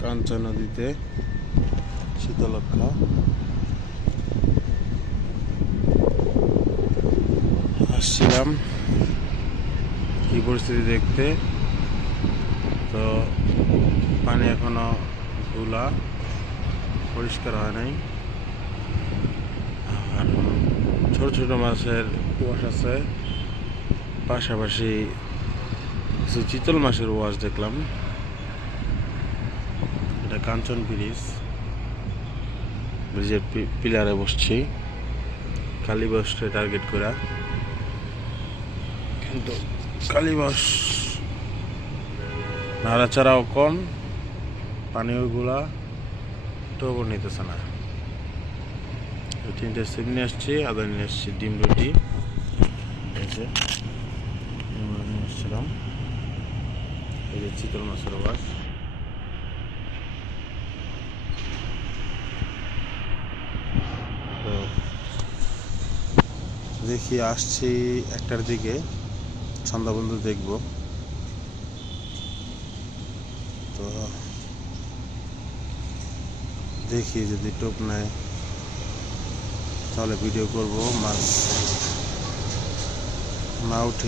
কাঞ্চা নদীতে শীতলক্ষা আসছিলাম কি পরিস্থিতি দেখতে। তো পানি এখনও ধুলা, পরিষ্কার হয় নাই। আর ছোট ছোট মাছের কুয়াশ আছে। পাশাপাশি কিছু চিতল মাছের ওয়াশ দেখলাম। কাঞ্চন ব্রিজ ব্রিজের পিলারে বসছি। কালীবাসকে টার্গেট করা। কিন্তু কালীবাস নাড়াচাড়াও কম পানীয়গুলা তবু নিতেছে না। তিনটে সিম নিয়ে আসছি, আদা নিয়ে আসছি, ডিম রুটি। নিয়ে আসছিলাম। এই যে চিতল মাছের বাস তো দেখি আসছি একটার দিকে। সন্ধ্যা বন্ধু দেখব। তো দেখি যদি টোপ নেয়, তাহলে ভিডিও করব। মাছ না উঠে